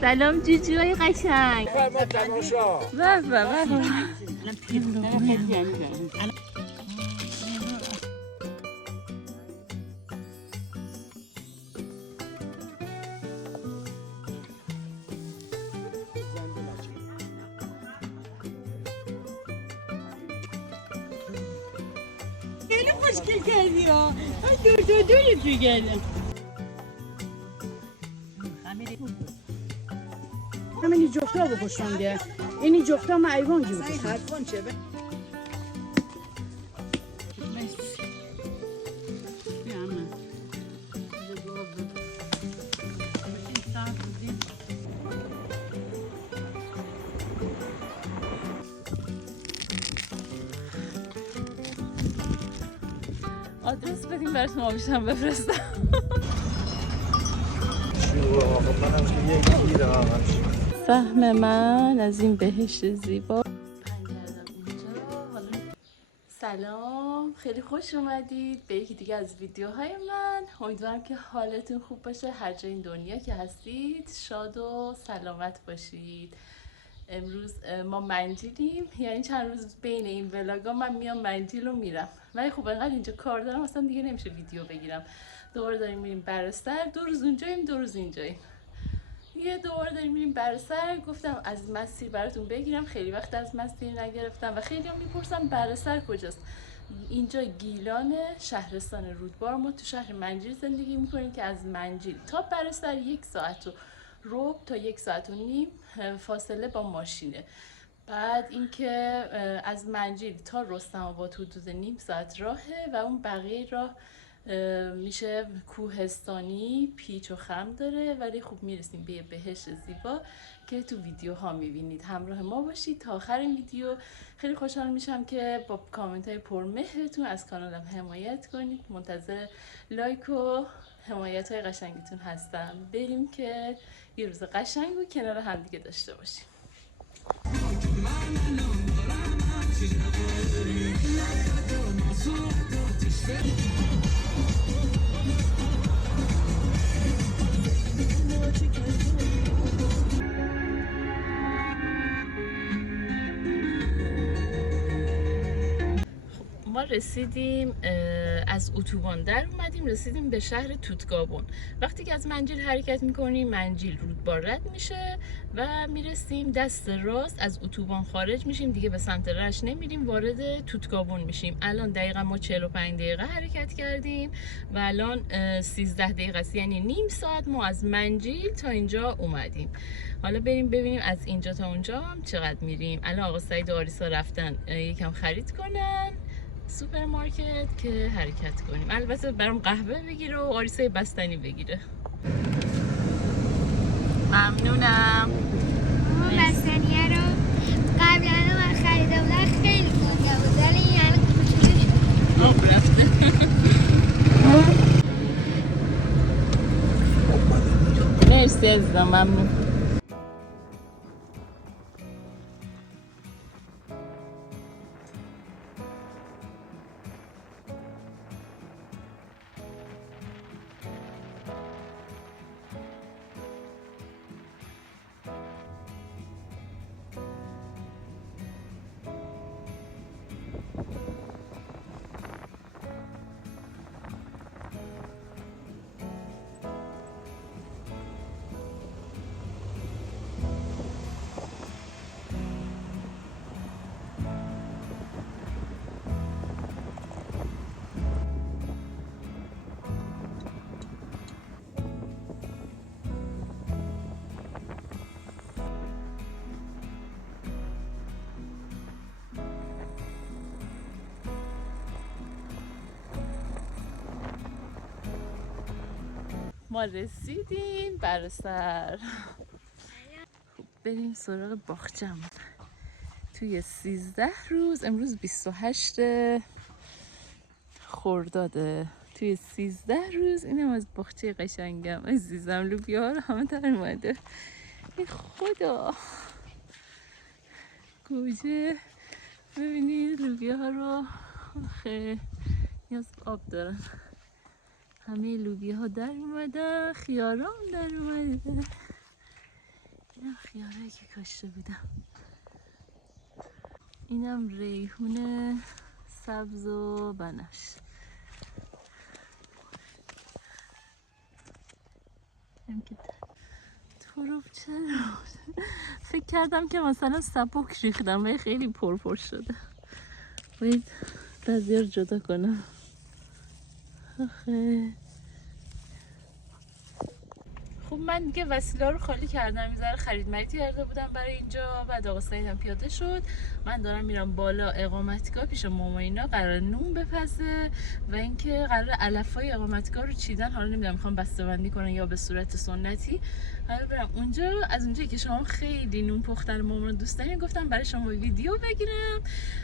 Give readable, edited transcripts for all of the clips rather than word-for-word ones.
سلام جوجوهای قشنگ. فرما تماشا. خیلی خوشگل کردی ها. دور تو گردم. همین جفتا بکشم دیگه. اینی جفتا ما ایوان جو بکشم. حرفان چه؟ آدرس بدیم براتون آبیشم بفرستم. سهم من از این بهشت زیبا. سلام، خیلی خوش اومدید به یکی دیگه از ویدیوهای من. امیدوارم که حالتون خوب باشه، هر جای این دنیا که هستید شاد و سلامت باشید. امروز ما منجیلیم، یعنی چند روز بین این ولاگا من میام منجیل رو میرم، ولی خب انقدر اینجا کار دارم اصلا دیگه نمیشه ویدیو بگیرم. دوباره داریم میریم برسر، 2 روز اونجاییم 2 روز اینجاییم. دوباره داریم میریم برسر. گفتم از مسیر براتون بگیرم، خیلی وقت از مسیر نگرفتم و خیلی هم میپرسم برسر کجاست. اینجا گیلان، شهرستان رودبار. ما تو شهر منجیل زندگی میکنیم که از منجیل تا برسر 1 ساعت و ربع تا 1 ساعت و نیم فاصله با ماشینه. بعد اینکه از منجیل تا رستم آباد حدود نیم ساعت راهه و اون بقیه راه میشه کوهستانی، پیچ و خم داره، ولی خوب میرسیم به بهشت زیبا که تو ویدیوها میبینید. همراه ما باشید تا آخر این ویدیو. خیلی خوشحال میشم که با کامنت های پرمهرتون از کانالم حمایت کنید. منتظر لایک و حمایت های قشنگتون هستم. بریم که یه روز قشنگ و کنار همدیگه داشته باشیم. ما رسیدیم، از اتوبان در اومدیم، رسیدیم به شهر توتگابون. وقتی که از منجیل حرکت میکنیم، منجیل رودبار رد میشه و میرسیم دست راست از اتوبان خارج میشیم، دیگه به سمت رشت نمیریم، وارد توتگابون میشیم. الان دقیقا ما 45 دقیقه حرکت کردیم و الان 13 دقیقه است، یعنی نیم ساعت ما از منجیل تا اینجا اومدیم. حالا بریم ببینیم از اینجا تا اونجا هم چقدر میریم. الان آقا سعید و آریسا رفتن یکم خرید کنن سوپرمارکت که حرکت کنیم. البته برام قهوه بگیره و آریسا بستنی بگیره. ممنونم. بستنیه رو قبلا من خریده بودم، خیلی گنده بود، ولی این الان کوچولو شد. آب رفته. مرسی عزیزم، ممنون. ما رسیدیم برسر. بریم سراغ باغچه‌مون. توی 13 روز، امروز 28 خرداده، توی 13 روز اینم از باغچه قشنگم عزیزم. لوبیا رو همه در اومده. ای خدا، گوجه ببینید لوبیا ها رو خیلی نیاز آب دارن. همه لوبیا ها در اومده، خیارام در اومده. اینم خیاره که کاشته بودم. اینم ریحون سبز و بنفش. این که تروب چرا؟ فکر کردم که مثلا سبک ریختم و خیلی پرپر شده. باید بعضی رو جدا کنم. آخه خب من دیگه وسیله رو خالی کردم، یه ذره خرید مریدی کرده بودم برای اینجا. بعد آقا سعیدم پیاده شد، من دارم میرم بالا اقامتگاه پیش مامایینا، قرار نون بپزه و اینکه قرار علفای اقامتگاه رو چیدن. حالا نمیدونم میخوام بسته‌بندی کنن یا به صورت سنتی. قرار برم اونجا. از اونجایی که شما خیلی نون پختن مامان رو دوست دارین، گفتم برای شما ویدیو بگیرم،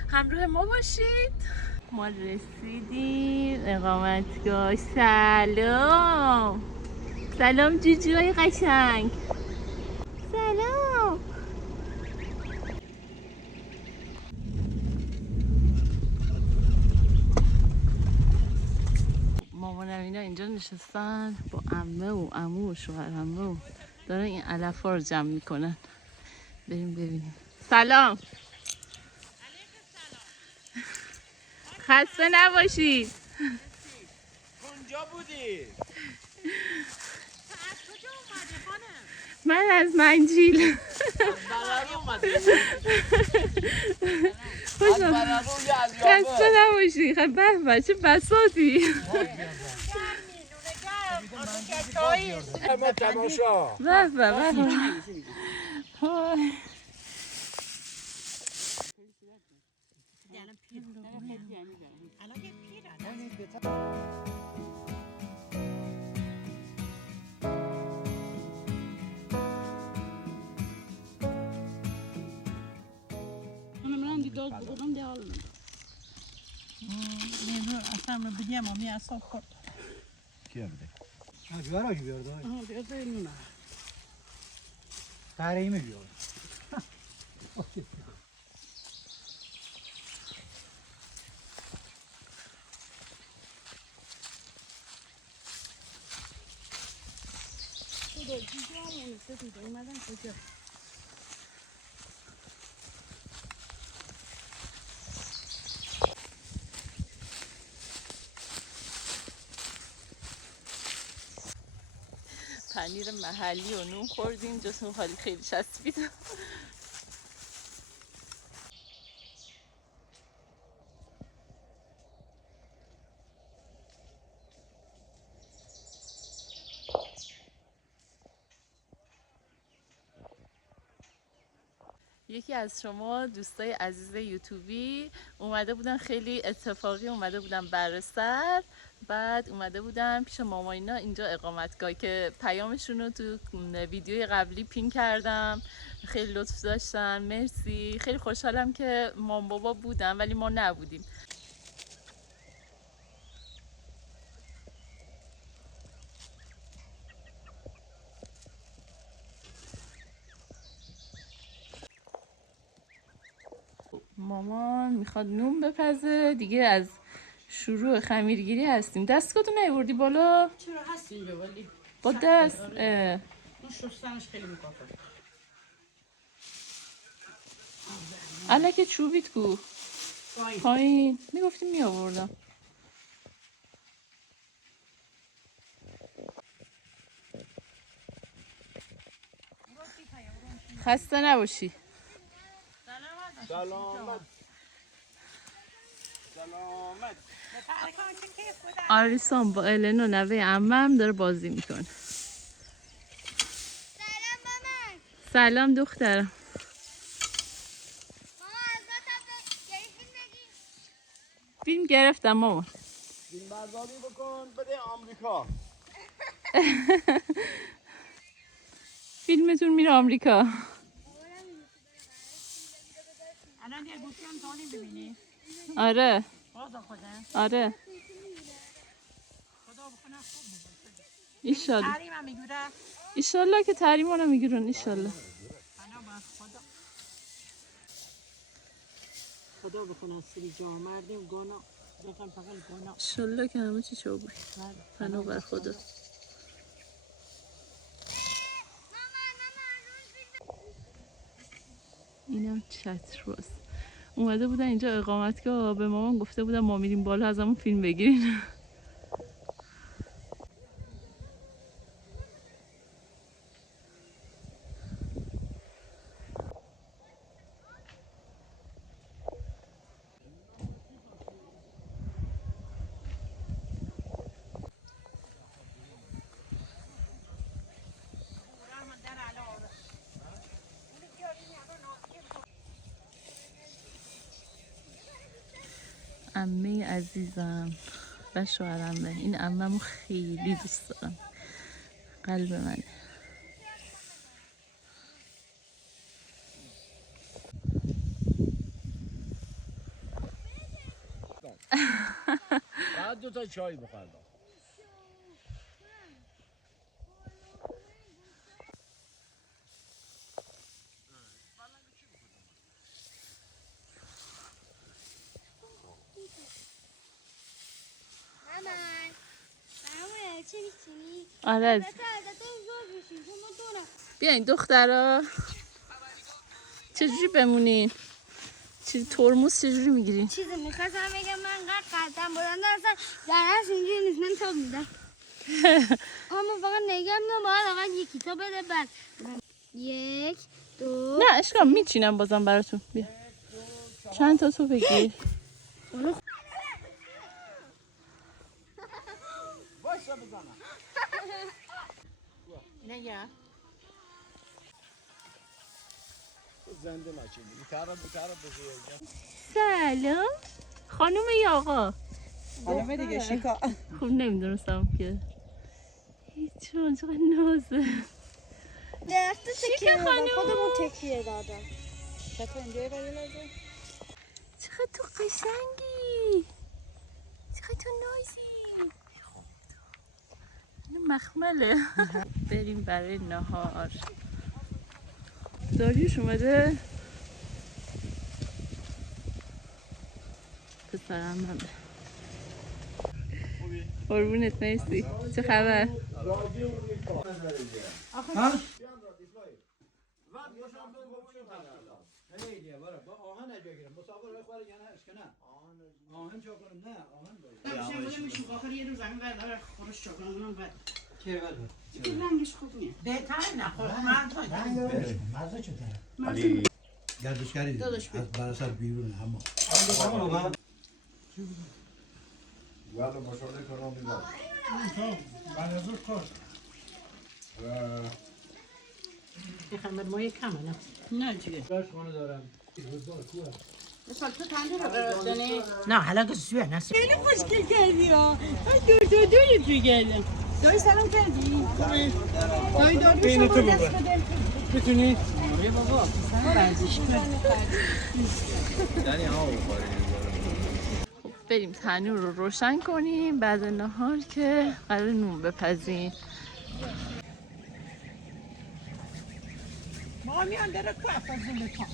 همراه ما باشید. ما رسیدیم اقامتگاه. سلام سلام جوجوهای قشنگ، سلام. مامانم اینا اینجا نشستن با عمه و عمو و شوهر عمه و دارن این علفا رو جمع میکنن. بریم ببینیم. سلام. خسته نباشید. کجا بودی؟ من از منجیل. از برر اومدی؟ خوش از برر روی از یابه. خسته نباشید. خب به به چه بساطی. ما تماشا. به به به. های. من دیگه بودم ده حال نه اصلا من بدیم امی اصلا خود کی بوده؟ بیار آجی بیار دایی آها بیاد اینو نه تحریمی بیار پنیر محلی و نون خوردیم، جسمون خالی خیلی چسبید. یکی از شما دوستای عزیز یوتیوبی اومده بودن، خیلی اتفاقی اومده بودن برسر، بعد اومده بودن پیش مامایینا اینجا اقامتگاه که پیامشون رو تو ویدیوی قبلی پین کردم. خیلی لطف داشتن، مرسی. خیلی خوشحالم که مام بابا بودن ولی ما نبودیم. مامان میخواد نون بپزه دیگه، از شروع خمیرگیری هستیم. دستگاهتو نیوردی بالا؟ چرا هست اینجا ولی با دست اون شستنش خیلی مکافه الک چوبیت کو پایین میگفتی می آوردم. خسته نباشی. سلامت سلامت. آریسان با الن و نوه عمم داره بازی میکنه. سلام مامان. سلام دخترم. مامان از ما فیلم بگی. فیلم گرفتم مامان. فیلم برداری بکن بده آمریکا. فیلمتون میره آمریکا. الان یه گوشی هم تانی ببینی آره باز خودم آره خدا بکنه خوب بگذاره ایشالله تحریم هم میگوره ایشالله که تحریمانو میگیرون ایشالله. انا باید خدا بکنه سری جا مردیم گانا بخن فقط گانا ایشالله که همه چی چوبه. پناه بر خدا. اینم چتروس. اومده بودن اینجا اقامتگاه، به مامان گفته بودن ما میریم بالا ازمون فیلم بگیرین. عمه عزیزم و شوهرمه. این عمه‌مو خیلی دوست دارم، قلب منه. بعد 2 تا چای بخور. آره بیاین دخترا، چجوری بمونین؟ چیزی ترمز چجوری میگیرین؟ چیزی میخواستم بگم من قدم بودم دارستم درست اینجوری نیست، من تاب میدم. اما فقط نگم نه باید اقل یکی تا بده بعد 1 2 نه اشکال میچینم بازم براتون. بیا چند تا تو بگیر. وایسا بزنم. نگه زنده نچینی. بیتره بزنیم. سلام خانم یا آقا؟ خانمه دیگه شیکا. خب نمیدونستم که هیچ چقدر نازه. درست تکیه دادم، خانوم. خودمون تکیه دادم. چطور اینجا باید لازم؟ چقدر تو قشنگی، چقدر تو نازی. اینو مخمله. بریم برای نهار. داریوش اومده. پسرم من قربونت، مرسی. چه خبر؟ گردشگری از براسر بیرون اما میخوام ما یک کمه نه دیگه خانه دارم نه حالا که سویه نسی خیلی خوشگل کردی ها. دور توی کردم. دایی سلام کردی؟ دایی داریوش رو دست بده. میتونی؟ بریم تنور رو روشن کنیم بعد نهار که قرار نون بپزیم. ما میان داره که افضل بکن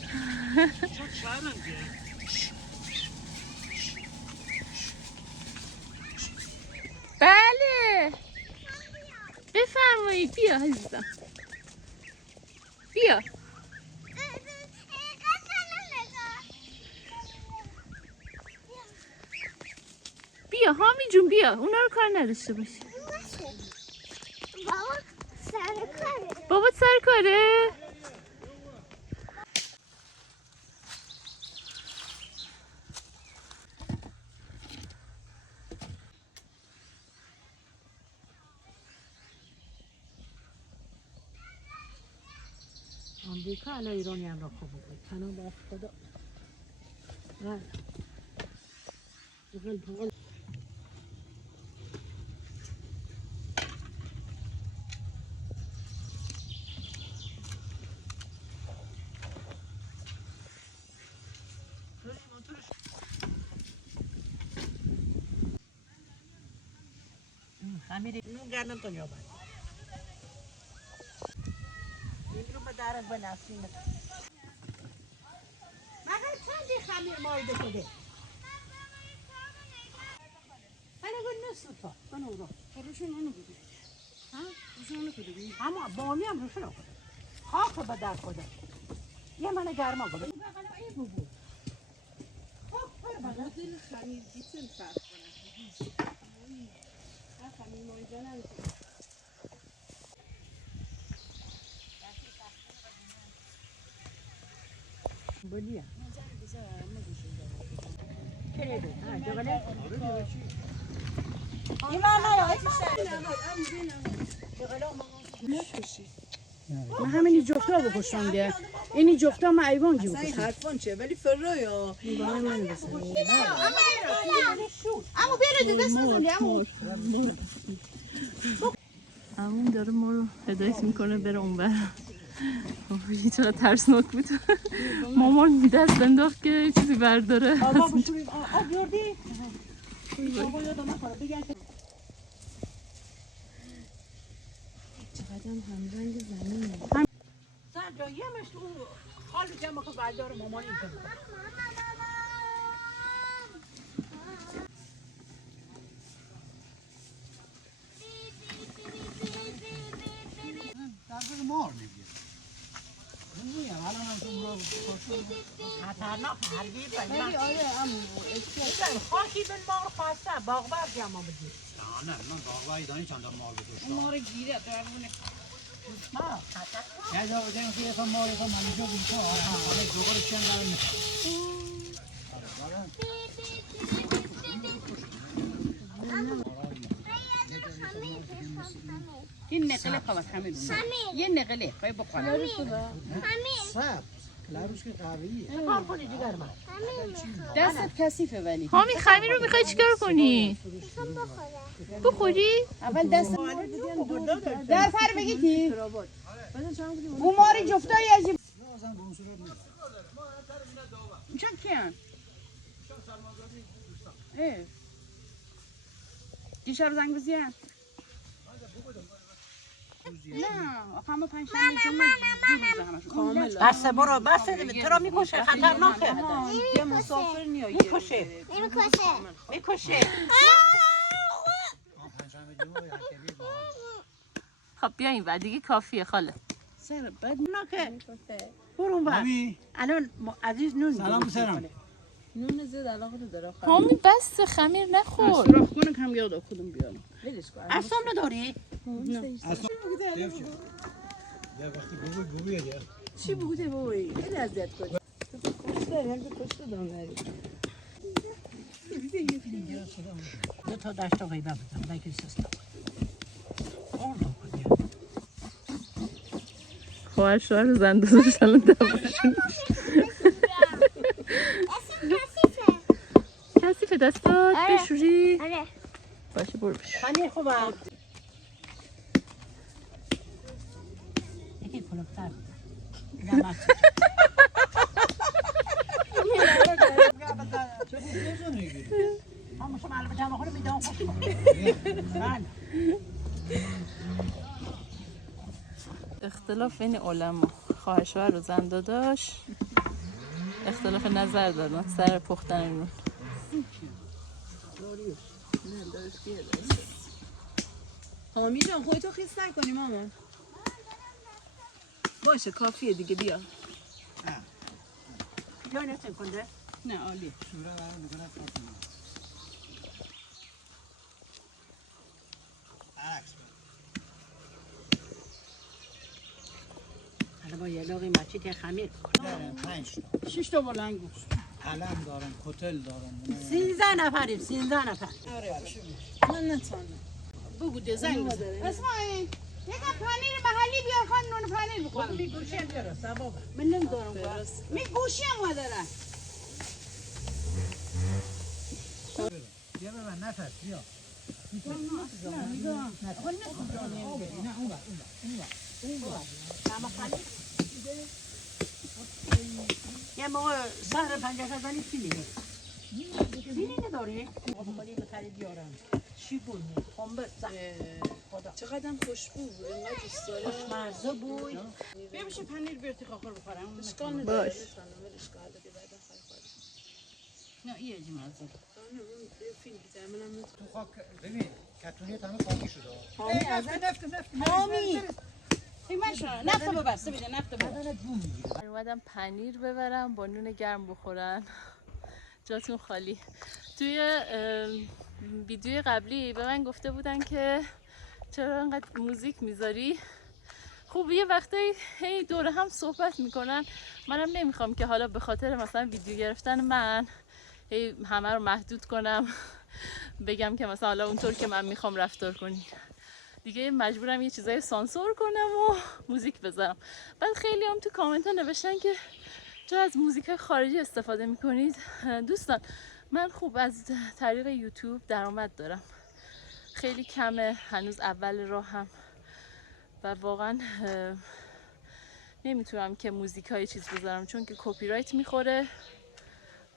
بله بفرمایید. بیا عزیزم بیا. بیا حامی جون بیا، اونا رو کار نداشته باشی. بابا سر کاره. بابات سر کاره؟ آمریکا علی ایرانی هم را خوب بود تنها با خدا بغل خمیری نون گردن تو نیابد این رو به درک به نسیم مگر چندی خمیر مایده شده من اگه نصف من رو روشون اونو بودی روشون اونو کده بی اما بامی هم روشون رو کده خاک به در کده یه من گرما بود مدل خمیر دیتون فرق کنه. خمیر مایدانم. بولیا کرده ها جوله من همینی جفتا بکشم دیگه اینی جفتا من ایوان جو بکشم حرفان چه ولی فرایا اما بیره دست نزن عموم داره ما رو هدایت میکنه بره اونور. یه چقدر ترسناک بود. مامان دست انداخت که یه چیزی برداره. آقا بشورید آب بیردی بابا یادم نکنه بگن چقدر همرنگ زمینه. سرجا یه مشت اون خال جمع که بردار مامان اینجا بود در مار میگیره نمیگم الان هم تو رو خطرناک هرگیر ولی آره امو خاکی بن مار خواسته باغبر جمع بدید نه من باغبایی دانی چند تا مار بکشتم مار گیره درمونه ما خطر یه جا بودیم که یه مار یه من اینجا بود که حالا دوباره چند دارم این نقله خواهد همین یه نقله خواهی بخوره سب کلاروش که قویه کار کنی دیگر من دستت کثیفه ولی. هامی خمیر رو میخوای چیکار کنی؟ بخوری؟ اول دست در پر بگی کی؟ اون ماری جفتایی عجیب چون کیان؟ دیشب زنگ بزیه؟ نه همه پنجشنبه جمعه دو روزه همشون بسه برو بسه تو رو میکشه خطرناکه یه مسافر نیایی میکشه خب بیا این بعد دیگه کافیه خاله. سر بد نکه برون بر الان عزیز نون سلام سلام نون زد علاقه رو داره هامی بس خمیر نخور. سراخ کنه کم یاد کدوم بیارم ولش کن اصلا نداری؟ یه وقتی گویه دیگه چی بوده بایی خیلی اذیت کنی تو کشته هم تو کشته دانه دو تا دشت غیبه بودم بگیر سستا خواهر شوهر زن داداش الان دواشون کثیفه دستات بشوری؟ باشه برو بشور. خانه خوبه یکی کلوفتر همون شما البته همه خود میدام خوش اختلاف بین علما خواهر شوهر و زن داداش اختلاف نظر دارن سر پختن نون. حامی جان خودتو خیس نکنی مامان باشه کافیه دیگه بیا یا نتن کنده؟ نه عالی شوره برای میکنه فاطمه عکس حالا با یه لاغی مچی که خمیر دارم 5 تا 6 تا بلنگوش علم دارم کتل دارم 13 نفریم 13 نفر من نتانم بگو ده زنگ بزن اسماعیل یکم پنیر محلی بیار خان نون پنیر بخورم می گوشی هم بیاره سبابه من نمیدارم می گوشی هم داره بیا به من نفس بیا یه موقع سهر 50 زنی فیلی نداری؟ بخوری بخری بیارم چی بود؟ خمبه چقدر خوشبو بود اینقدر دوست داره خوشمزه بود بیا بشه پنیر بیرتی خاخر بخورم اشکال نداره بتونم ولش کن حالا که بعدا خواهی نه این عجی مزه یه فیلم بیتر منم تو خاک ببین کتونیت همه خاکی شده حامی ازت نفت حامی نفت ببسته بده نفت ببر. اومدم پنیر ببرم با نون گرم بخورن. جاتون خالی. توی ویدیوی قبلی به من گفته بودن که چرا انقدر موزیک میذاری؟ خب یه وقتایی هی دوره هم صحبت میکنن، منم نمیخوام که حالا به خاطر مثلا ویدیو گرفتن من هی همه رو محدود کنم بگم که مثلا حالا اونطور که من میخوام رفتار کنین. دیگه مجبورم یه چیزای سانسور کنم و موزیک بذارم. بعد خیلی هم تو کامنت ها نوشتن که چرا از موزیک خارجی استفاده میکنید؟ دوستان من خوب از طریق یوتیوب درآمد دارم، خیلی کمه، هنوز اول راهم و واقعا نمیتونم که موزیک های چیز بذارم چون که کپی رایت میخوره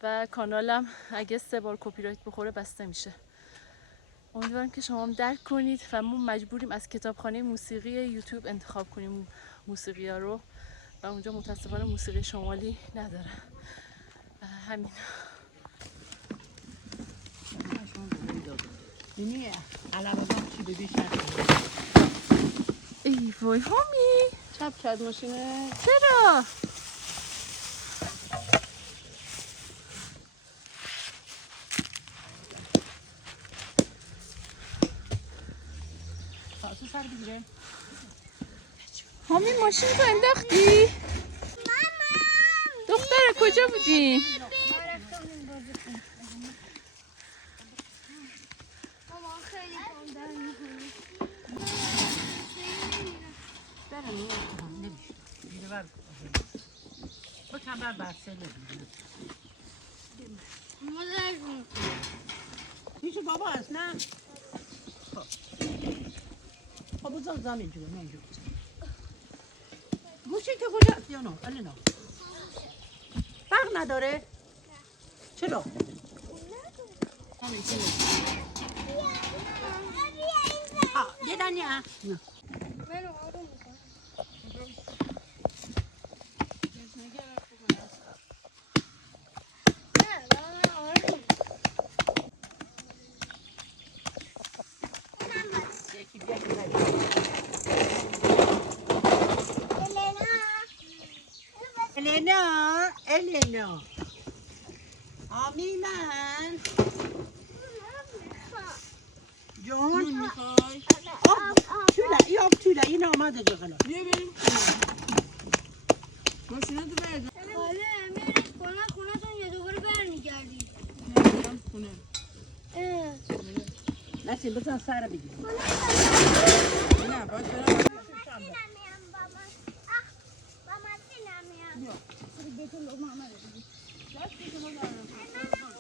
و کانالم اگه 3 بار کپی رایت بخوره بسته میشه. امیدوارم که شما هم درک کنید و ما مجبوریم از کتابخانه موسیقی یوتیوب انتخاب کنیم موسیقی ها رو و اونجا متاسفانه موسیقی شمالی نداره. همین. اینی علامه چی ببی شد. ای وای هامی چپ کرد ماشینه. چرا؟ تاسو سر بگیره. هامی ماشین تو انداختی؟ دختره کجا بودی؟ ماما خیلی کام دارم می‌کنی. نمیشه. میره بر. با کمر بسته نمیشه. ماما درد می‌کنه. میشه بابا است نه. خب بذار زمین جلو نه اینجا. گوشی که کجاست یا نه؟ الینا. برق نداره؟ چرا؟ همین چرا؟ یه دنیا. نه. من آروم می‌کنم. نه من آروم. یکی بیا که الینا آمی من جون میخوای توله آب توله این آمده جو خلاص بیا بریم ماشینا تو برد خاله میرم خونه‌تون یه دوباره برمیگردید. میرم خونه نسیم بزن سر بگیر نه باید برم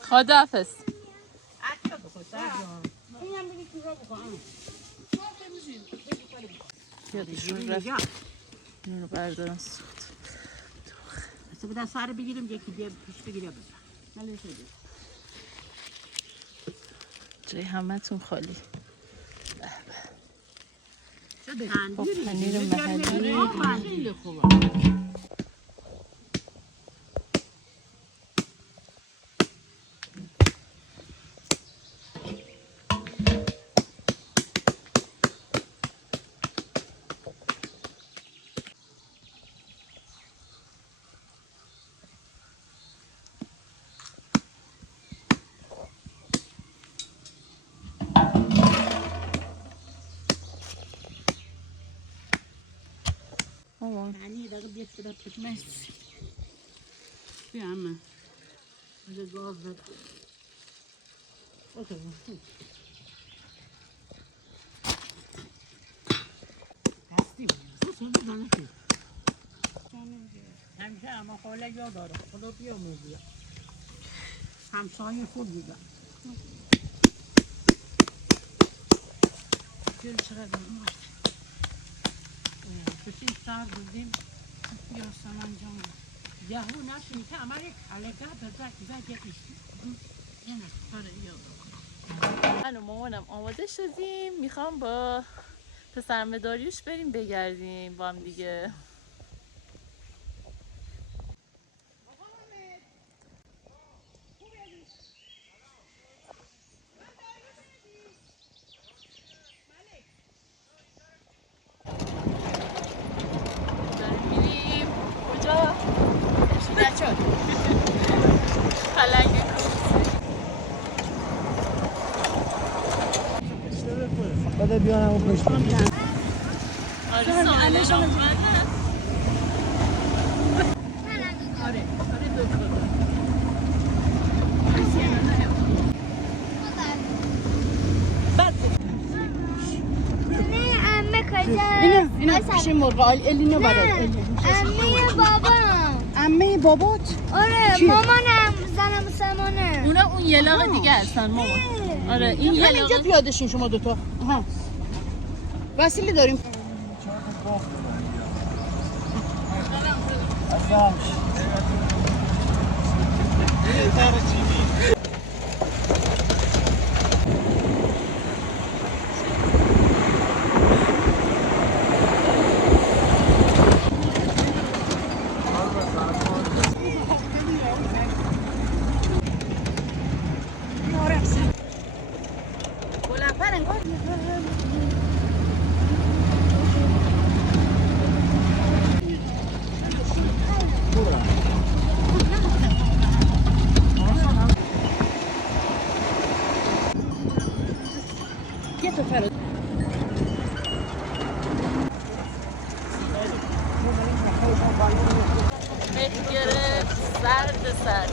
خداحافظ. عطا بخور سر اینم بگی تو را بخور یادشون رفت اینو بردارن سوخت. بسه بودن سر بگیریم یکی بیا پیش بگیره بزن ولی شده جای همه تون خالی. با پنیر محلی خیلی خوبه یعنی دقیقه بیت بده پتمس بیا همه از گاز بده اوکی هستی بودیم بزنه که همیشه اما خاله یا داره خدا بیا موزیه همسایه خود دیگه گل چقدر نمید بسیم سر بودیم یا سمن جان یهو نشونی که عمل حلقه بزرگ بزرگ ایشتی یه نکاره یادم من و مامانم آماده شدیم، میخوام با پسرم داریوش بریم بگردیم با هم دیگه. بیارم و پشت کنم. آره سوالش هم اینا پیش مرغ الینو برات. عمه بابام. عمه بابات؟ آره مامانم زنم سمانه. اونا اون یلاق دیگه هستن مامان. آره این همینجا یلاق پیادشین شما دوتا. ها وسیله داریم. مهد گرفت سرد سرد.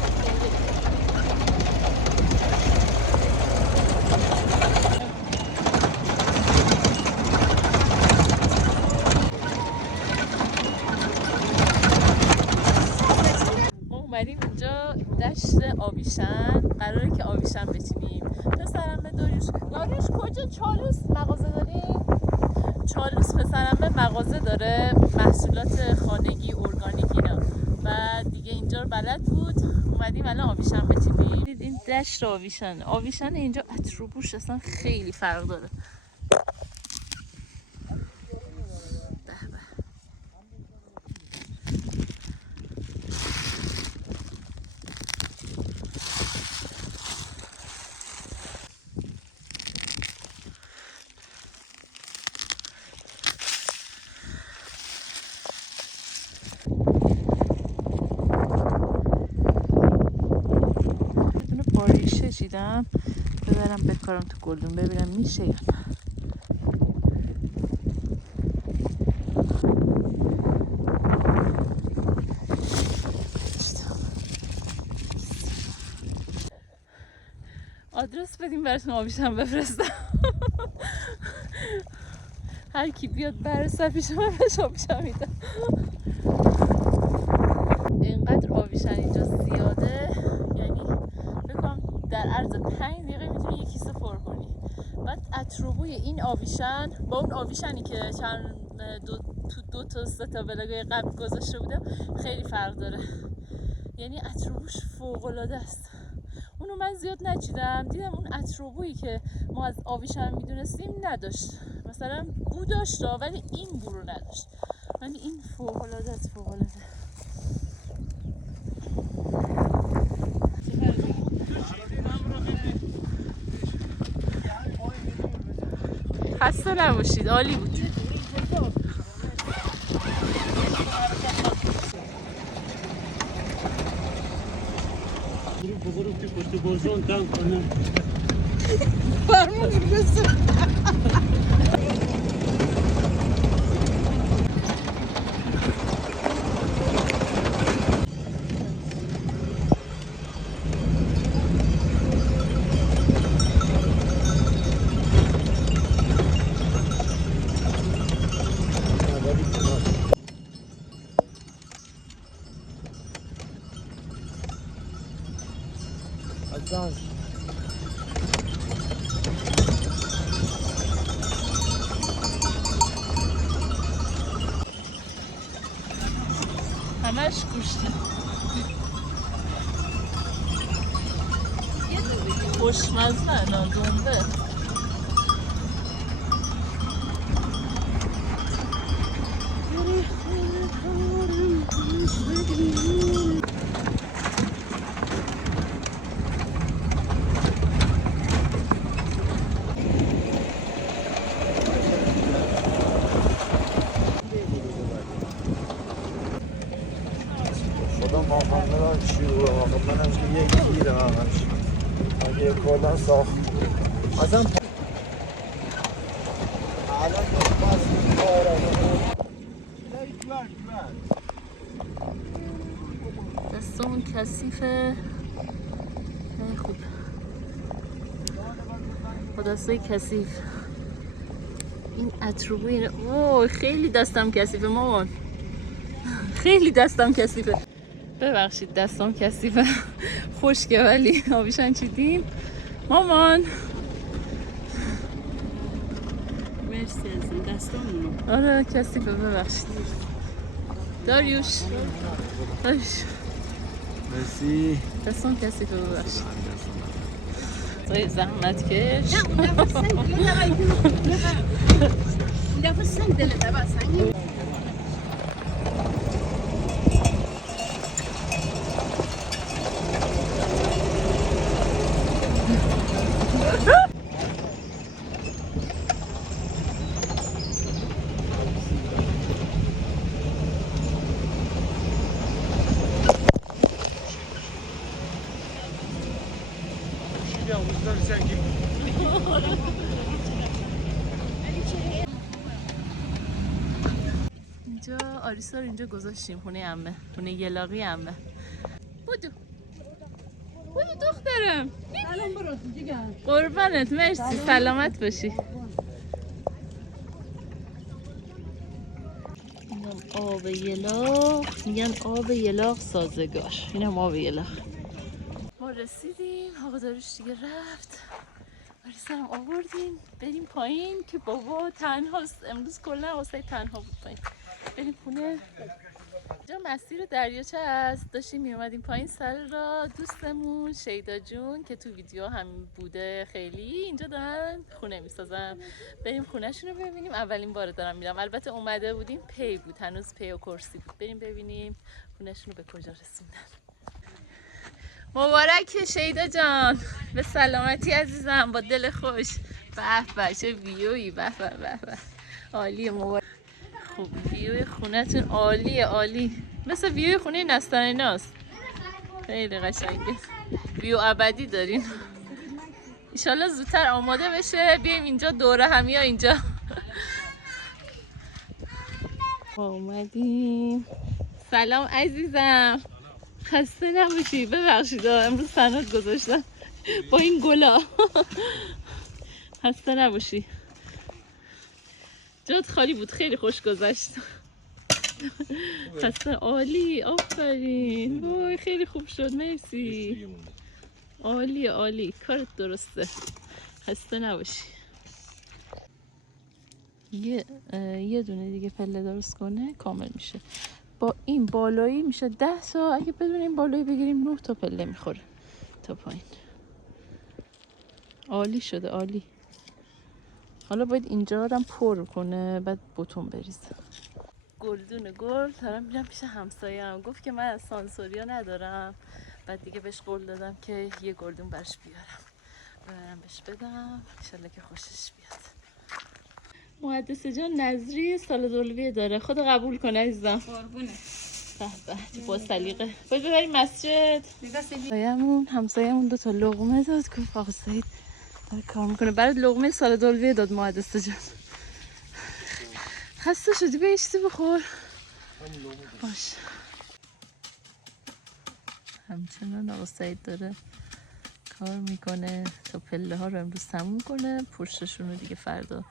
ما اومدیم اینجا دشت آویشن، قراره که آویشن بچینیم. پسرم به داریوش کجا چالوس مغازه داریم؟ چالوس پسرم به مغازه داره، محصولات خانگی ارگانیک اینا، و دیگه اینجا رو بلد بود. اومدیم الان آویشن بچینیم. این دشت آویشن اینجا اتروبوش اصلا خیلی فرق داره. باریشه چیدم ببرم بکارم تو گلدون ببینم میشه یا نه. آدرس بدیم براتون آویشن بفرستم. هر کی بیاد برسه پیش من بهش آویشن میدم. اینقدر آویشن اینجا زیاده، یعنی بکنم در عرض 5 دقیقه میتونی یک کیسه پر کنی. بعد اتروبوی این آویشن با اون آویشنی که چند دو تا سه تا بلاگای قبل گذاشته بودم خیلی فرق داره. یعنی اتروبوش فوق العاده است. اونو من زیاد نچیدم، دیدم اون اتروبویی که ما از آویشن میدونستیم نداشت. مثلا بو داشت ولی این بو رو نداشت. ولی این فوق العاده است، فوق العاده. خسته نباشید، عالی بود. بزرگ که پشت گلزون دم کنم فرمون بسه. همش گوشته. خوشمزه نه دنبه. خدا ماهانه را شروع آقا منم که یک گیره همش اگه کلا ساخت ازم الان فصل کاره. دستمون کثیفه. خیلی خوب. با دستای کثیف. این اتروبو اینه. اوه خیلی دستم کثیفه مامان. خیلی دستم کثیفه. ببخشید دستم کثیفه. خشکه ولی آبیشن چیدیم. مامان. مرسی از این دستامونو. آره کثیفه ببخشید. داریوش. مرسی. دستم کثیفه ببخشید. توی زحمت کش. نه اون دفعه سنگ دلت با سنگی. اینجا آریسا رو اینجا گذاشتیم خونه عمه، خونه یلاقی عمه. بودو دخترم. الان برو دیگه. قربانت مرسی سلامت باشی. اینم آب یلاق، میگن آب یلاق سازگار. اینم آب یلاق. ما رسیدیم، آقا داروش دیگه رفت. آریسا هم آوردیم بریم پایین که بابا تنهاست. امروز کلا واسه تنها بود پایین. بریم خونه. اینجا مسیر دریاچه است. داشتیم میومدیم پایین سر را. دوستمون شیدا جون که تو ویدیو هم بوده خیلی اینجا دارن خونه میسازن. بریم خونهشون رو ببینیم. اولین بار دارم میرم. البته اومده بودیم پی بود، هنوز پی و کرسی بود. بریم ببینیم خونهشون رو به کجا رسوندن. مبارک شیدا جان، به سلامتی عزیزم، با دل خوش. به به چه ویویی، به به به به، عالیه. مبارک. خوب ویوی خونه‌تون عالیه، عالی، مثل ویوی خونه نسترناست. خیلی قشنگه، ویو ابدی دارین. ایشالله زودتر آماده بشه بیایم اینجا دوره همی اینجا. اومدیم. سلام عزیزم، خسته نباشی. ببخشید امروز تنهات گذاشتم با این گلا. خسته نباشی. جات خالی بود، خیلی خوش گذشت. خسته، عالی، آفرین، وای خیلی خوب شد، مرسی. عالی عالی، کارت درسته. خسته نباشی. یه دونه دیگه پله درست کنه کامل میشه. با این بالایی میشه 10 تا. اگه بدون این بالایی بگیریم 9 تا پله میخوره تا پایین. عالی شده، عالی. حالا باید اینجا رو هم پر کنه بعد بتون بریزه. گلدون گل دارم میرم پیش همسایه‌ام. گفت که من از سانسوریا ندارم. بعد دیگه بهش قول دادم که یه گلدون برش بیارم برم بهش بدم، انشالله که خوشش بیاد. مهندس جان نظری سال دولویه داره، خدا قبول کنه عزیزم. قربونه. به به با سلیقه. باید ببریم مسجد. همسایه‌مون 2 تا لقمه داد. گفت آقا سعید داره کار میکنه برات لقمه سال دولویه داد مهندس جان. خسته شدی بیا چیزی بخور. باش. همچنان آقا سعید داره کار میکنه تا پله ها رو امروز تموم کنه، پشتشون رو دیگه فردا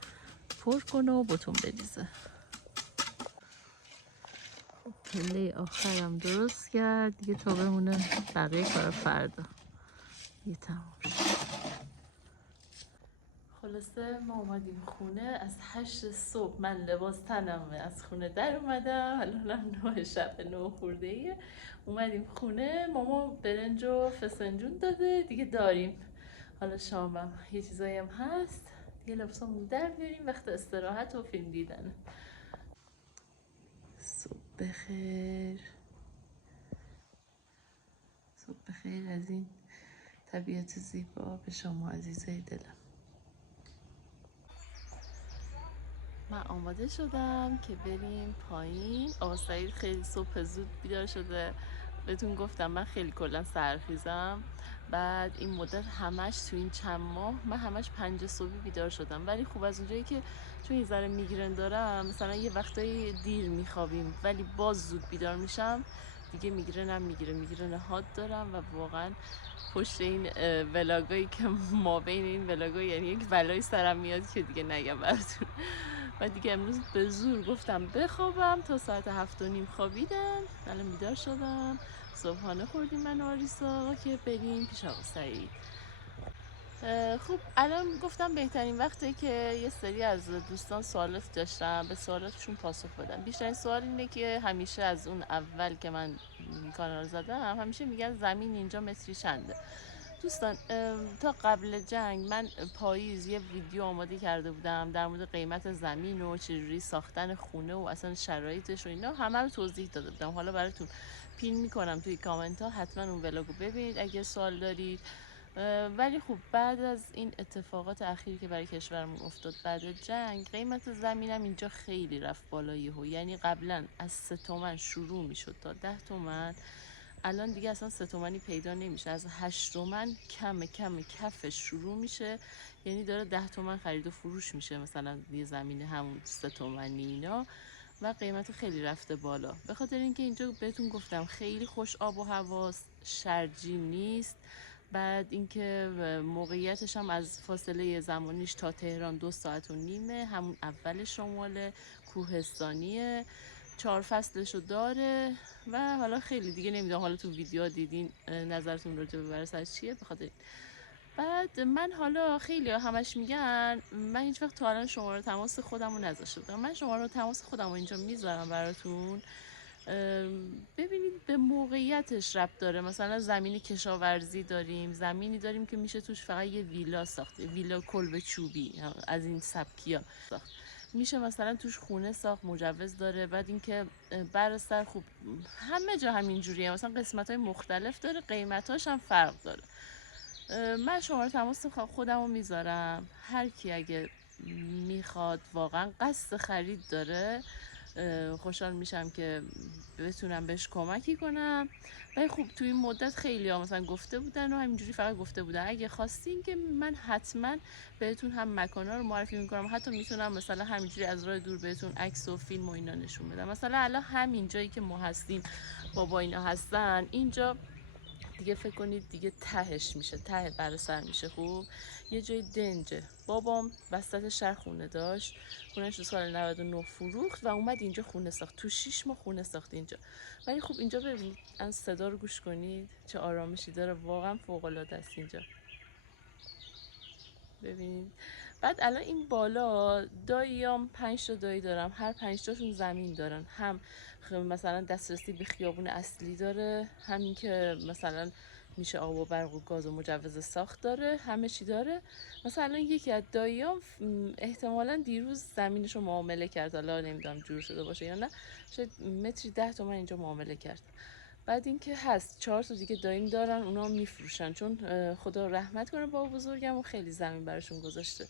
پر کنه و بتون بریزه. پله آخرم درست کرد دیگه تا بمونه بقیه کار فردا دیگه تموم شد. خلاصه ما اومدیم خونه از 8 صبح. من لباس تنمه از خونه در اومدم. الانم 9 شب 9 خورده ایه. اومدیم خونه. ماما برنج و فسنجون داده دیگه داریم. حالا شامم یه چیزایی هم هست دیگه. لباسامون در بیاریم وقت استراحت و فیلم دیدن. صبح بخیر. صبح بخیر از این طبیعت زیبا به شما عزیزای دلم. من آماده شدم که بریم پایین. آقا سعید خیلی صبح زود بیدار شده. بهتون گفتم من خیلی کلا سرخیزم بعد این مدت همش تو این چند ماه من همش 5 صبحی بیدار شدم، ولی خوب از اونجایی که چون یه ذره میگرن دارم مثلا یه وقتایی دیر میخوابیم ولی باز زود بیدار میشم دیگه میگرنم میگیرن حاد دارم و واقعا پشت این ولاگایی که ما بین این ولاگا یعنی یک بلایی سرم میاد که دیگه نگم براتون. و دیگه امروز به زور گفتم بخوابم تا ساعت 7:30 خوابیدم. الان بیدار شدم، صبحانه خوردیم من و آریسا که بریم پیش آقا سعید. خب الان گفتم بهترین وقته که یه سری از دوستان سوالات داشتم به سوالاتشون پاسخ بدم. بیشترین سوال اینه که همیشه از اون اول که من کانال زدم همیشه میگن زمین اینجا متری چنده. دوستان تا قبل جنگ من پاییز یه ویدیو آماده کرده بودم در مورد قیمت زمین و چجوری ساختن خونه و اصلا شرایطش و اینا همه رو توضیح داده بودم. حالا براتون پین میکنم توی کامنت ها، حتما اون ولاگو ببینید اگه سوال دارید. ولی خب بعد از این اتفاقات اخیری که برای کشورمون افتاد بعد جنگ قیمت زمینم اینجا خیلی رفت بالایی ها. یعنی قبلا از 3 تومن شروع میشد تا 10 تومن، الان دیگه اصلا 3 تومنی پیدا نمیشه، از 8 تومن کم کفش شروع میشه. یعنی داره 10 تومن خرید و فروش میشه مثلا یه زمین همون 3 تومنی اینا و قیمت خیلی رفته بالا. به خاطر اینکه اینجا بهتون گفتم خیلی خوش آب و هواست، شرجی نیست. بعد اینکه موقعیتش هم از فاصله زمانیش تا تهران 2.5 ساعت، همون اول شماله، کوهستانیه، 4 فصلشو داره و حالا خیلی دیگه نمیدونم حالا تو ویدیو دیدین نظرتون راجع به برسر چیه. بخاطر بعد من حالا خیلی همش میگن من هیچ وقت تا الان شماره تماس خودم رو نذاشته بودم. من شماره تماس خودم رو اینجا میذارم براتون، ببینید به موقعیتش ربط داره. مثلا زمین کشاورزی داریم، زمینی داریم که میشه توش فقط یه ویلا ساخت، ویلا کلبه چوبی از این سبکیا ساخت، میشه مثلا توش خونه ساخت، مجوز داره. بعد اینکه برسر خوب همه جا همین جوریه، مثلا قسمت‌های مختلف داره، قیمتاش هم فرق داره. من شماره تماس خودم رو میذارم، هر کی اگه میخواد واقعا قصد خرید داره خوشحال میشم که بتونم بهش کمکی کنم. ولی خب توی این مدت خیلی ها مثلا گفته بودن و همینجوری فقط گفته بودن. اگه خواستین که من حتما بهتون هم مکانا رو معرفی میکنم، حتی میتونم مثلا همینجوری از راه دور بهتون عکس و فیلم و اینا نشون بدم. مثلا الان همین جایی که ما هستیم بابا اینا هستن اینجا دیگه فکر کنید دیگه تهش میشه، ته بر سر میشه. خوب یه جای دنجه. بابام وسط شهر خونه داشت، خونهش تو سال 99 فروخت و اومد اینجا خونه ساخت. تو 6 ماه خونه ساخت اینجا. ولی خب اینجا ببینید از صدا رو گوش کنید چه آرامشی داره، واقعا فوق العاده است اینجا. ببینید بعد الان این بالا داییام 5 تا دایی دارم، هر 5 تاشون زمین دارن، هم مثلا دسترسی به خیابون اصلی داره، همین که مثلا میشه آب و برق و گاز و مجوز ساخت داره، همه چی داره. مثلا یکی از داییام احتمالاً دیروز زمینشو معامله کرد، حالا نمیدونم جور شده باشه یا نه، شاید متری 10 تومن اینجا معامله کرد. بعد اینکه هست 4 تا دیگه دایم دارن، اونا میفروشن چون خدا رحمت کنه بابا بزرگم و خیلی زمین براشون گذاشته.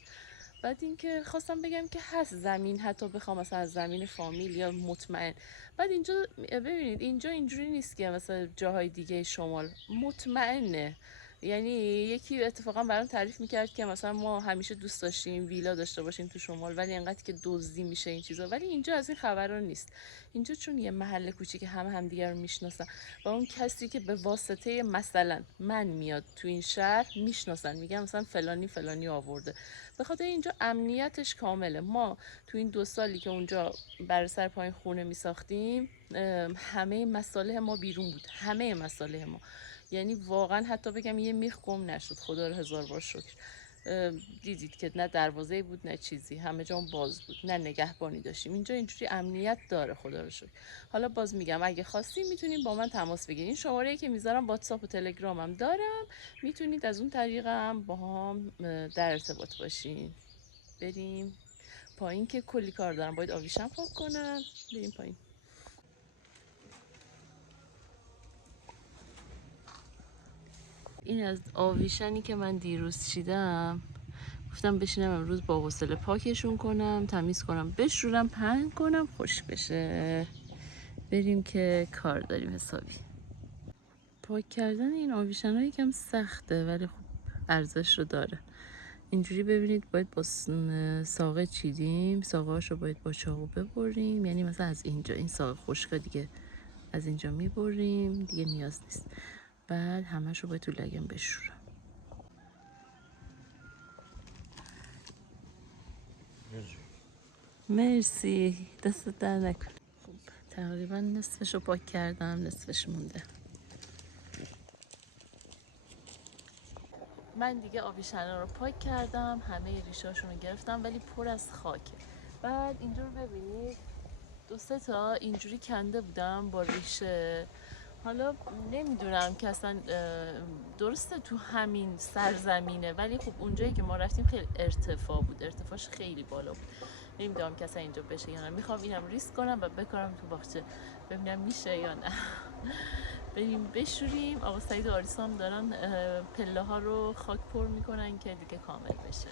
بعد اینکه خواستم بگم که هست زمین، حتی بخوام مثلا از زمین فامیل یا مطمئن. بعد اینجا ببینید اینجا اینجوری نیست که مثلا جاهای دیگه شمال مطمئنه. یعنی یکی اتفاقا برام تعریف میکرد که مثلا ما همیشه دوست داشتیم ویلا داشته باشیم تو شمال، ولی انقدر که دزدی میشه این چیزا. ولی اینجا از این خبرا نیست. اینجا چون یه محله کوچیک همدیگه رو میشناسن و اون کسی که به واسطه مثلا من میاد تو این شهر میشناسن، میگن مثلا فلانی فلانی آورده. به خاطر اینجا امنیتش کامله. ما تو این 2 سالی که اونجا بر سر پایین خونه میساختیم همه مصالح ما بیرون بود، همه مصالح ما. یعنی واقعا حتی بگم یه میخ گم نشد، خدا رو 1000 بار شکر. دیدید که نه دروازه بود نه چیزی، همه جا باز بود، نه نگهبانی داشتیم. اینجا اینجوری امنیت داره خدا رو شکر. حالا باز میگم اگه خواستین میتونین با من تماس بگیرین. این شماره‌ای که میذارم واتساپ و تلگرامم دارم، میتونید از اون طریقم با هم در ارتباط باشین. بریم پایین که کلی کار دارم، باید آویشم پاک کنم. بریم پایین. این از آویشنی که من دیروز چیدم، گفتم بشینم امروز با حوصله پاکشون کنم، تمیز کنم، بشورم، پهن کنم، خوش بشه. بریم که کار داریم حسابی. پاک کردن این آویشن ها یکم سخته ولی خب ارزش رو داره. اینجوری ببینید باید با ساقه چیدیم، ساقه هاش رو باید با چاقو ببریم، یعنی مثلا از اینجا این ساقه خشکا دیگه از اینجا میبریم دیگه نیاز نیست. بعد همش رو باید تو لگن بشورم. مرسی، دست در نکن. خب تقریبا نصفش رو پاک کردم، نصفش مونده. من دیگه آویشنا رو پاک کردم، همه ریشاشون رو گرفتم ولی پر از خاکه. بعد اینجا رو ببینید 2-3 تا اینجوری کنده بودم با ریشه. حالا نمیدونم که اصلا درسته تو همین سرزمینه ولی خب اونجایی که ما رفتیم خیلی ارتفاع بود، ارتفاعش خیلی بالا بود. نمیدونم که اصلا اینجا بشه یا نه. میخوام اینم ریسک کنم و بکارم تو باغچه ببینم میشه یا نه. بریم بشوریم. آقا سعید و آریسا هم دارن پله ها رو خاک پر میکنن که دیگه کامل بشه.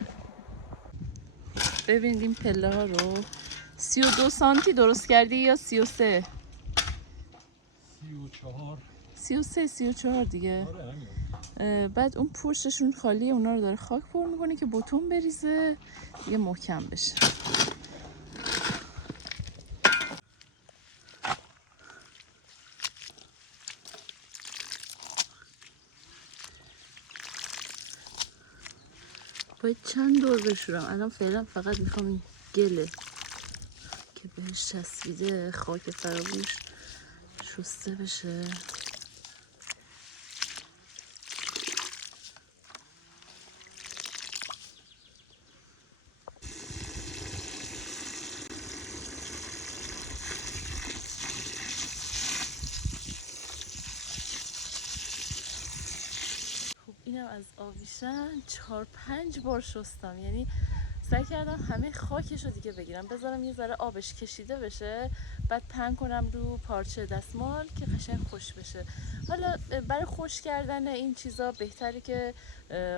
ببینید این پله ها رو 32 سانتی درست کردی یا 33؟ 34 دیگه. بعد اون پشتشون خالیه، اونا رو داره خاک پر میکنه که بتون بریزه دیگه محکم بشه. باید چند دور بشورم. الان فعلا فقط میخوام این گله که بهش چسبیده خاک فرابونش شسته بشه. اینم از آویشن 4-5 بار شستم، یعنی سعی کردم همه خاکش رو دیگه بگیرم بذارم یه ذره آبش کشیده بشه بعد پهن کنم رو پارچه دستمال که قشنگ خوش بشه. حالا برای خوش کردن این چیزا بهتره که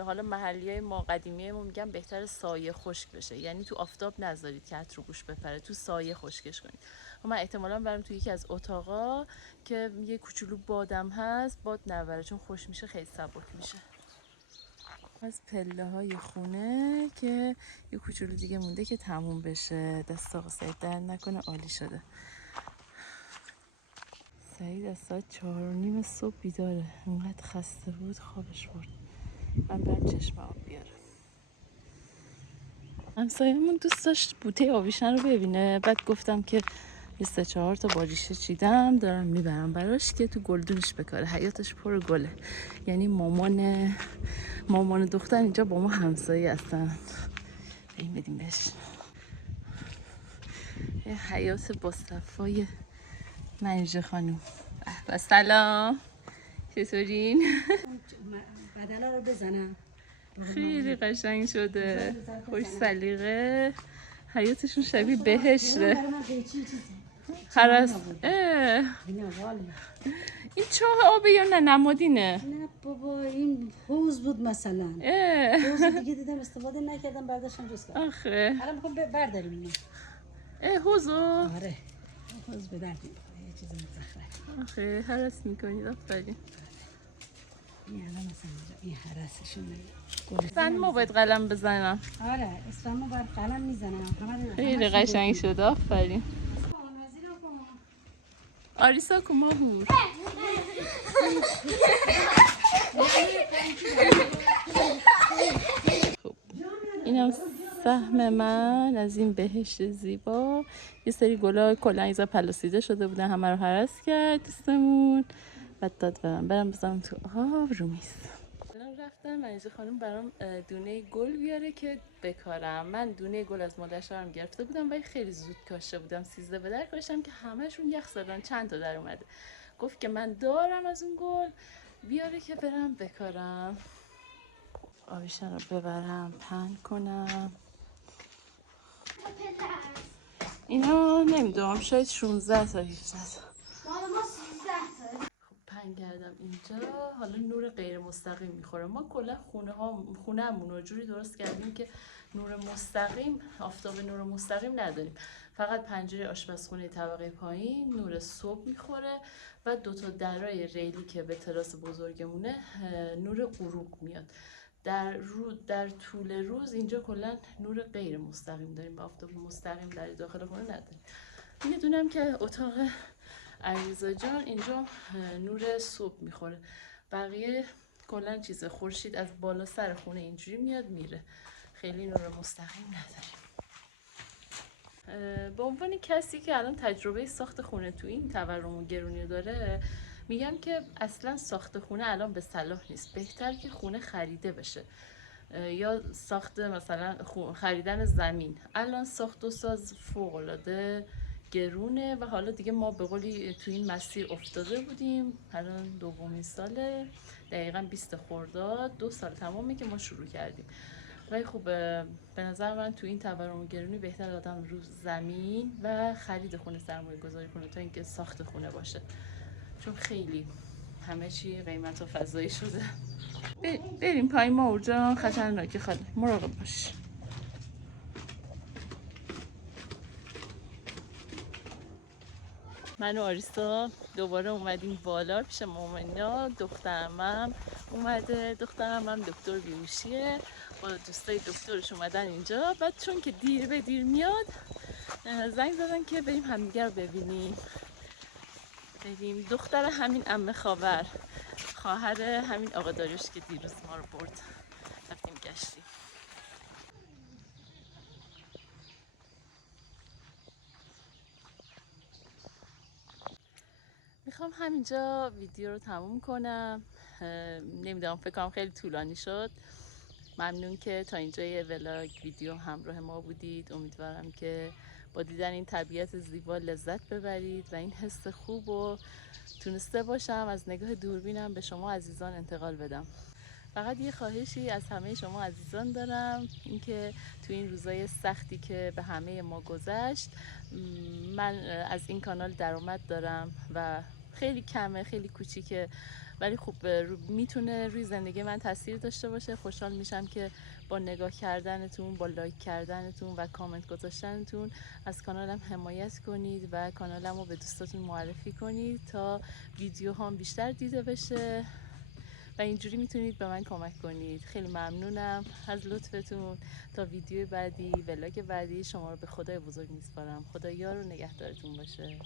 حالا محلیای ما قدیمی ما میگن بهتره سایه خشک بشه، یعنی تو آفتاب نذارید که عطر گوش بپره، تو سایه خشکش کنید. من احتمالاً برم تو یکی از اتاقا که یه کوچولو بادم هست باد نبره چون خوش میشه خیلی سبک میشه. از پله های خونه که یه کوچولو دیگه مونده که تموم بشه. دست آقا سعید در نکنه، عالی شده. سعید از ساعت 4:30 صبح بیداره، انقدر خسته بود خوابش برد. من برم چشم آب بیارم. همسایه‌مون دوست داشت بوته آویشن رو ببینه، بعد گفتم که یه 3-4 تا باریشه چیدم دارم میبرم براش که تو گلدونش بکاره. حیاتش پر گله، یعنی مامان دختر اینجا با ما همسایه هستن. بریم بدیم بهش. حیات با صفای منیژه خانوم. و سلام، چطورین؟ بدلا رو بزنم. خیلی قشنگ شده، خوش سلیقه. حیاتشون شبیه بهشته. این چاه آبه یا نه نمادینه؟ نه بابا این حوض بود مثلا. حوض دیگه دیدم استفاده نکردم برداشتم جز کردم. آخه الان میخوام برداریم اینو. حوضو؟ آره حوض به درد می‌خوره، یه چیز مزخرف. آخه هرس میکنید. آفرین. این الان مثلا این هرسشون من ما باید قلم بزنم. آره اسفمو بر قلم میزنم. خیلی قشنگ شده. آفرین. آریسا کماهور. اینم سهم من از این بهشت زیبا. یه سری گلا کلنگزا پلاسیده شده بودن، همه رو هرس کرد دوستمون. بعد داد برم بزنم تو آب رو میز. رفتم منیژه خانم برام دونه گل بیاره که بکارم. من دونه گل از مادر شوهرم گرفته بودم ولی خیلی زود کاشته بودم، 13 به در کاشتم که همشون یخ زدن، چند تا در اومده. گفت که من دارم از اون گل بیاره که برم بکارم. آویشن رو ببرم پهن کنم. اینا نمیدونم شاید 16 تا 17 تا. مال ما 13 تا. پهن کردم اینجا. حالا نور غیر مستقیم میخوره. ما کلا خونه‌مون رو جوری درست کردیم که نور مستقیم، آفتاب نور مستقیم نداریم. فقط پنجره آشپزخونه طبقه پایین نور صبح میخوره و 2 تا درای ریلی که به تراس بزرگمونه نور غروب میاد. در طول روز اینجا کلا نور غیر مستقیم داریم، با آفتاب مستقیم در داخل خونه نداریم. یه دونم که اتاق علیرضا جان اینجا نور صبح میخوره، بقیه کلا چیز خورشید از بالا سر خونه اینجوری میاد میره، خیلی نور مستقیم نداریم. به عنوان کسی که الان تجربه ساخت خونه تو این تورم و گرونی داره، میگم که اصلا ساخت خونه الان به صلاح نیست، بهتر که خونه خریده بشه یا ساخت مثلا خریدن زمین. الان ساخت و ساز فوق العاده گرونه و حالا دیگه ما به قولی تو این مسیر افتاده بودیم. الان دومین ساله، دقیقاً 20 خرداد 2 سال تمامه که ما شروع کردیم. ولی خب به نظر من تو این تورم و گرونی بهتر آدم رو زمین و خرید خونه سرمایه گذاری کنه تا اینکه ساخت خونه باشه، چون خیلی همه چی قیمت و فضایی شده. بریم پایین، ما اونجا خطرناکه، خاله مراقب باش. من و آریسا دوباره اومدیم بالا پیش مامانا. دخترمم اومده، دخترمم دکتر بیهوشیه، با دوستای دکترش اومدن اینجا. بعد چون که دیر به دیر میاد زنگ زدن که بریم همدیگر رو ببینیم. دختر همین عمه خاور، خواهر همین آقا داریوش که دیروز ما رو برد، رفتیم گشتیم. میخوام همینجا ویدیو رو تموم کنم. نمیدونم، فکر کنم خیلی طولانی شد. ممنون که تا اینجای ولاگ ویدیو همراه ما بودید. امیدوارم که با دیدن این طبیعت زیبا لذت ببرید و این حس خوب رو تونسته باشم از نگاه دوربینم به شما عزیزان انتقال بدم. فقط یه خواهشی از همه شما عزیزان دارم، اینکه تو این روزای سختی که به همه ما گذشت، من از این کانال درآمد دارم و خیلی کمه، خیلی کوچیکه، ولی خب میتونه روی زندگی من تاثیر داشته باشه. خوشحال میشم که با نگاه کردنتون، با لایک کردنتون و کامنت گذاشتنتون از کانالم حمایت کنید و کانالم رو به دوستاتون معرفی کنید تا ویدیو هم بیشتر دیده بشه و اینجوری میتونید به من کمک کنید. خیلی ممنونم از لطفتون. تا ویدیو بعدی، ولاگ بعدی، شما رو به خدای بزرگ میسپارم. خدا یار و نگهدارتون باشه.